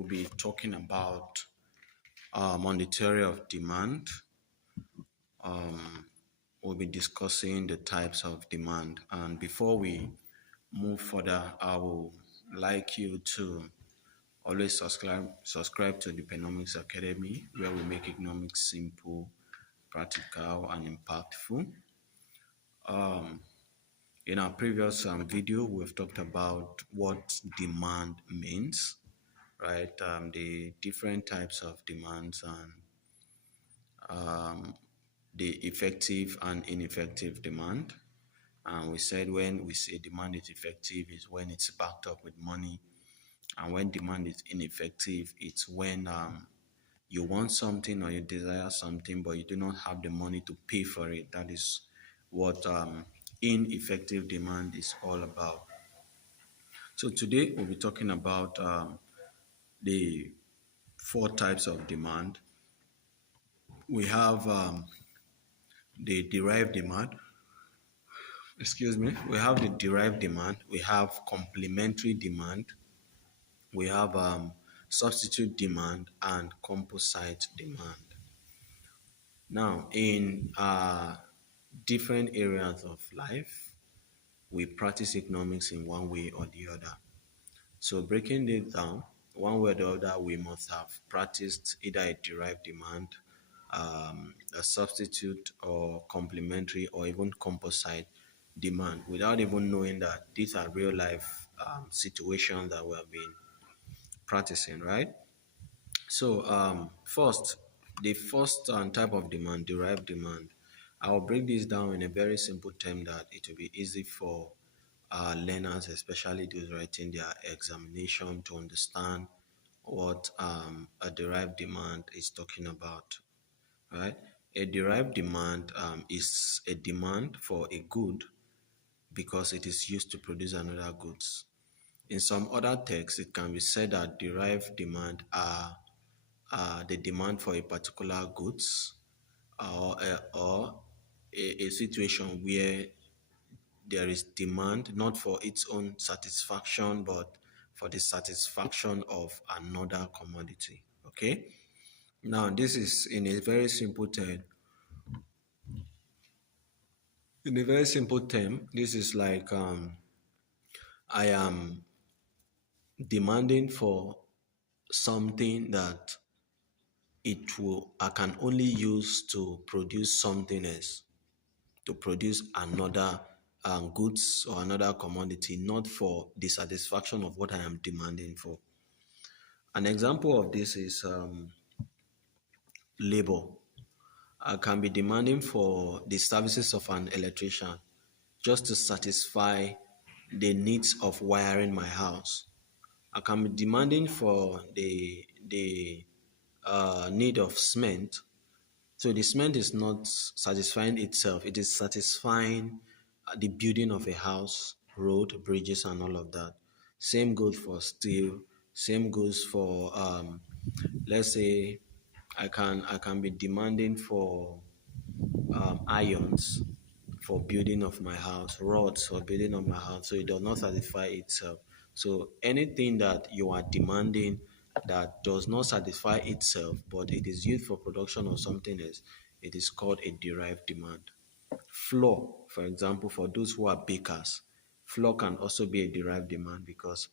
we'll be talking about on the theory of demand. We'll be discussing the types of demand. And before we move further, I would like you to always subscribe to the Dpenomics Academy, where we make economics simple, practical, and impactful. In our previous video, we've talked about what demand means, right? The different types of demands and the effective and ineffective demand. And we said when we say demand is effective is when it's backed up with money, and when demand is ineffective, it's when you want something or you desire something, but you do not have the money to pay for it. That is what ineffective demand is all about. So today we'll be talking about the 4 types of demand. We have the derived demand. We have the derived demand. We have complementary demand. We have substitute demand and composite demand. Now, in different areas of life, we practice economics in one way or the other. So breaking it down, one way or the other, we must have practiced either a derived demand, a substitute or complementary or even composite demand without even knowing that these are real life situations that we have been practicing, right? So the first type of demand, derived demand, I'll break this down in a very simple term that it will be easy for learners, especially those writing their examination, to understand what a derived demand is talking about, right? A derived demand is a demand for a good because it is used to produce another goods. In some other texts, it can be said that derived demand are the demand for a particular goods or a situation where there is demand not for its own satisfaction but for the satisfaction of another commodity. Okay, now this is in a very simple term. This is like I am demanding for something that I can only use to produce something else, to produce another goods or another commodity, not for the satisfaction of what I am demanding for. An example of this is labor. I can be demanding for the services of an electrician just to satisfy the needs of wiring my house. I can be demanding for the need of cement. So the cement is not satisfying itself. It is satisfying the building of a house, road, bridges, and all of that. Same goes for steel. Same goes for let's say I can be demanding for irons for building of my house, rods for building of my house. So it does not satisfy itself. So anything that you are demanding that does not satisfy itself, but it is used for production of something else, it is called a derived demand. Flour, for example, for those who are bakers, flour can also be a derived demand because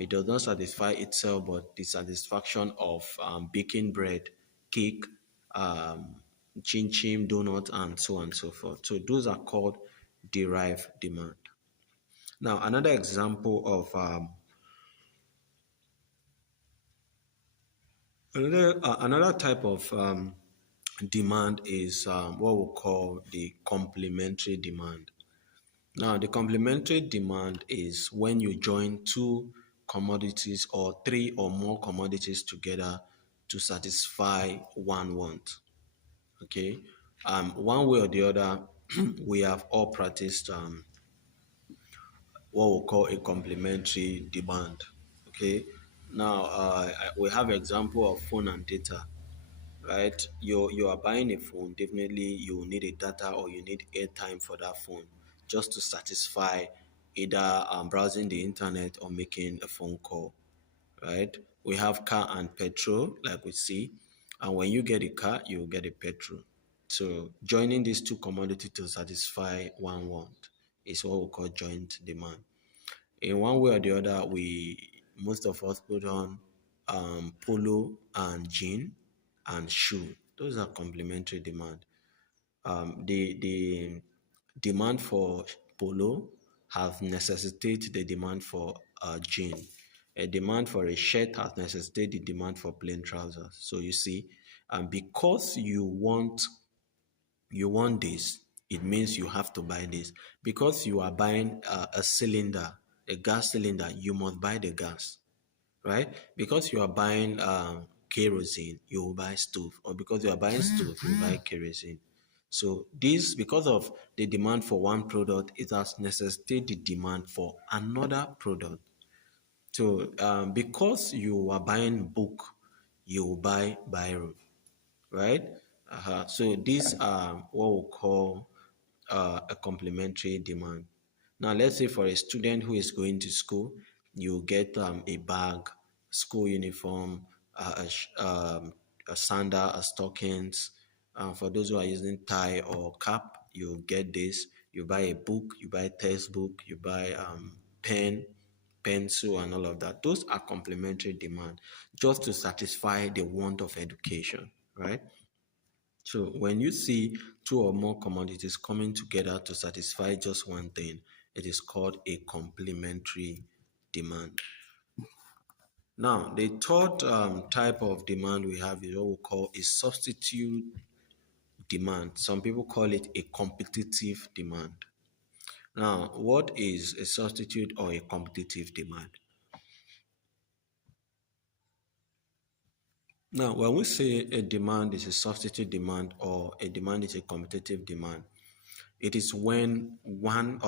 it does not satisfy itself, but the satisfaction of baking bread, cake, chin chin, donut, and so on and so forth. So those are called derived demand. Now, another example of another type of demand is what we call the complementary demand. Now, the complementary demand is when you join 2 commodities or 3 or more commodities together to satisfy one want. Okay, one way or the other, we have all practiced what we call a complementary demand. Okay, now we have example of phone and data. Right, you are buying a phone. Definitely, you need a data or you need airtime for that phone, just to satisfy either browsing the internet or making a phone call. Right, we have car and petrol, like we see. And when you get a car, you will get a petrol. So joining these two commodities to satisfy one want is what we call joint demand. In one way or the other, we most of us put on polo and jean and shoe. Those are complementary demand. The demand for polo has necessitated the demand for jean. A demand for a shirt has necessitated the demand for plain trousers. So you see, because you want this, it means you have to buy this. Because you are buying a cylinder, a gas cylinder, you must buy the gas, right? Because you are buying kerosene, you will buy stove, or because you are buying stove, you buy kerosene. So this, because of the demand for one product, it has necessitated the demand for another product. So because you are buying book, you will buy biro, right? So these are what we call a complementary demand. Now, let's say for a student who is going to school, you get a bag, school uniform, a sandal, a stockings. For those who are using tie or cap, you get this. You buy a book, you buy textbook, you buy pen, pencil, and all of that. Those are complementary demand, just to satisfy the want of education, right? So when you see two or more commodities coming together to satisfy just one thing, it is called a complementary demand. Now, the third type of demand we have is what we call a substitute demand. Some people call it a competitive demand. Now, what is a substitute or a competitive demand? Now, when we say a demand is a substitute demand or a demand is a competitive demand, it is when one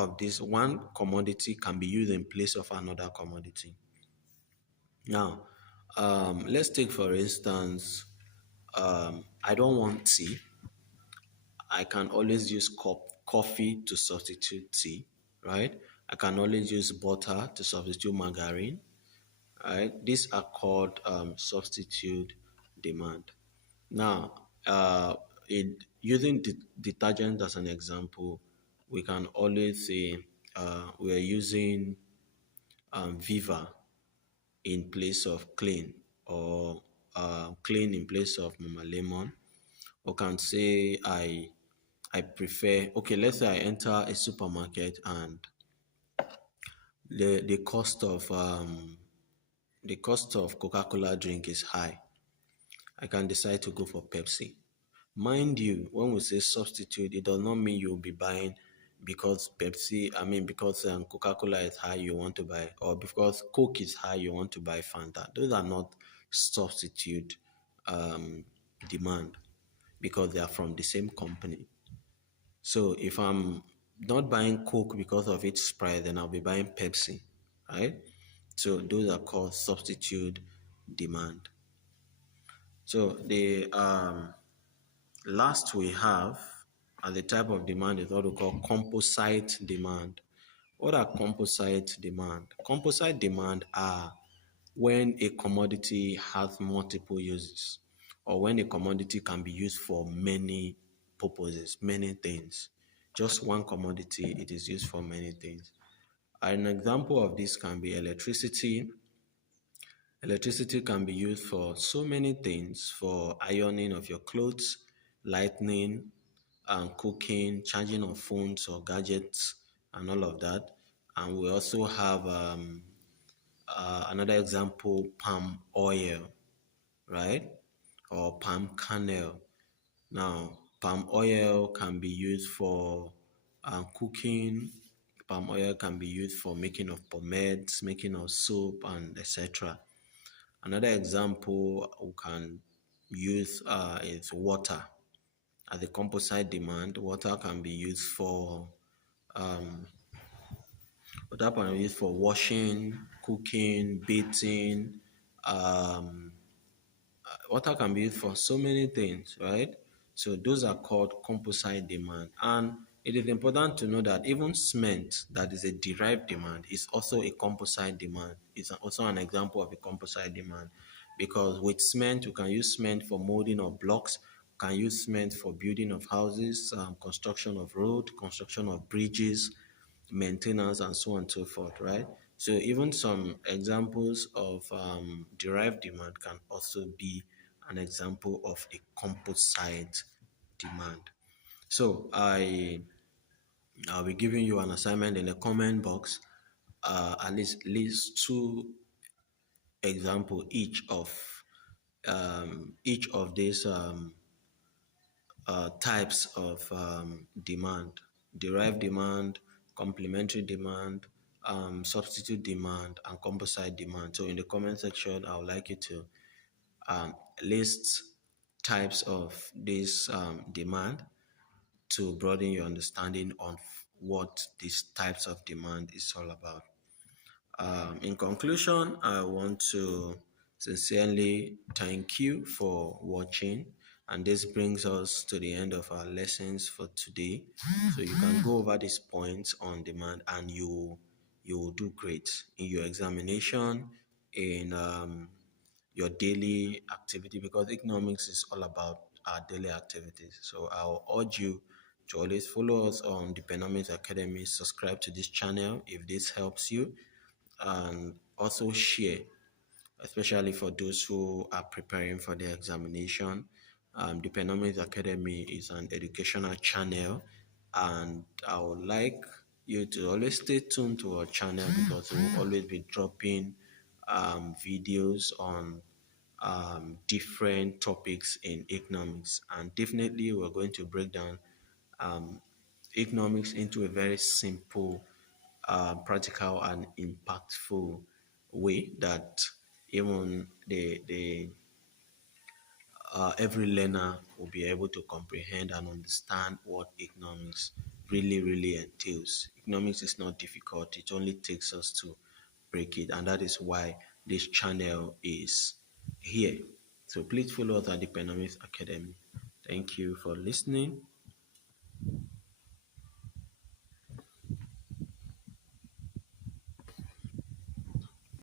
commodity can be used in place of another commodity. Now, let's take for instance, I don't want tea. I can always use coffee to substitute tea, right? I can always use butter to substitute margarine, right? These are called substitute demand. Now, using detergent as an example, we can always say we are using Viva in place of clean, or clean in place of Mama Lemon. We can say I prefer. Okay, let's say I enter a supermarket and the cost of Coca-Cola drink is high. I can decide to go for Pepsi. Mind you, when we say substitute, it does not mean you'll be buying because because Coca-Cola is high, you want to buy, or because Coke is high, you want to buy Fanta. Those are not substitute demand, because they are from the same company. So if I'm not buying Coke because of its price, then I'll be buying Pepsi, right? So those are called substitute demand. So the last we have, and the type of demand is what we call composite demand. What are composite demand? Composite demand are when a commodity has multiple uses, or when a commodity can be used for many purposes, many things. Just one commodity, it is used for many things. An example of this can be electricity. Electricity can be used for so many things: for ironing of your clothes, lighting, cooking, charging of phones or gadgets, and all of that. And we also have another example, palm oil, right? Or palm kernel. Now, palm oil can be used for cooking. Palm oil can be used for making of pomades, making of soap, and etc. Another example we can use is water. As a composite demand, water can be used for washing, cooking, bathing. Um, Water can be used for so many things, right? So those are called composite demand. And it is important to know that even cement, that is a derived demand, is also a composite demand. It's also an example of a composite demand. because with cement, you can use cement for molding of blocks, you can use cement for building of houses, construction of road, construction of bridges, maintenance, and so on and so forth, right? So even some examples of derived demand can also be an example of a composite demand. So I'll be giving you an assignment in the comment box, at least list two example each of these types of demand: derived demand, complementary demand, substitute demand, and composite demand. So in the comment section, I would like you to list types of this demand to broaden your understanding on what these types of demand is all about. In conclusion, I want to sincerely thank you for watching, and this brings us to the end of our lessons for today. So you can go over these points on demand, and you will do great in your examination, in your daily activity, because economics is all about our daily activities. So I'll urge you to always follow us on the Dpenomics Academy, subscribe to this channel if this helps you, and also share, especially for those who are preparing for the examination. The Dpenomics Academy is an educational channel, and I would like you to always stay tuned to our channel because we'll always be dropping videos on different topics in economics, and definitely we're going to break down economics into a very simple, practical, and impactful way that even the every learner will be able to comprehend and understand what economics really entails. Economics is not difficult; it only takes us to break it, and that is why this channel is here. So please follow us at the Dpenomics Academy. Thank you for listening.